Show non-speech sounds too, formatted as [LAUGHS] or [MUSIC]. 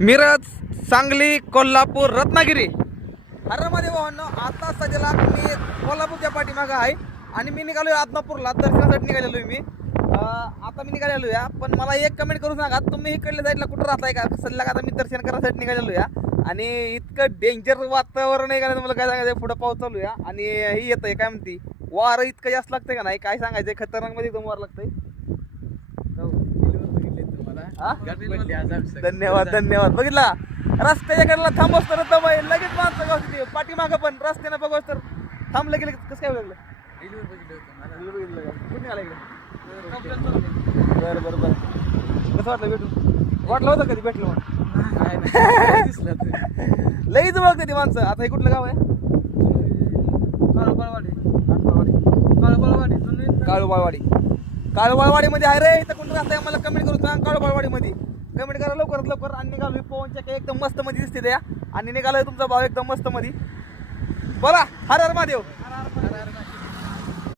मिरज सांगली कोल्हापूर रत्नागिरी. अरे मध्ये हो आता सध्याला मी कोल्हापूरच्या पाठीमागं आहे. आणि मी निघालोय आत्मापूरला दर्शनासाठी निघालेलो आहे मी आता मी निघालेलो या पण मला एक कमेंट करू सांगा. तुम्ही इकडल्या साईडला कुठं राहताय का? सध्या आता मी दर्शन करायसाठी निघालेलो या आणि इतकं डेंजर वातावरण आहे का तुम्हाला मला काय सांगायचं? पुढं पाऊस चालू या आणि ही येतं आहे काय म्हणती? वारं इतकं जास्त लागतंय का नाही? काय सांगायचं खतरनाकमध्ये एकदम वार लागतंय. धन्यवाद धन्यवाद. बघितला? रस्त्याच्या कडेला थांबवस तर लगेच माणसं गावची पाठीमागं पण. रस्त्यानं बघवस तर थांबलं गेलं कसं काय लागलं बरं बरं बरं. कसं वाटलं भेटून? वाटलं होतं कधी भेटलं मग [LAUGHS] लई जवळ ती माणसं. आता हे कुठलं गाव आहे? काळूबाळवाडी काळवळवाडीमध्ये आहे रे इथं कोणी राहतंय मला कमेंट करू सांग काळवळवाडीमध्ये. कमेंट करा लवकरात लवकर. आणि निघालोय पवनच्या काही एकदम मस्त मध्ये दिसते त्या. आणि निघालोय तुमचा भाव एकदम मस्त मध्ये बोला हर हर महादेव.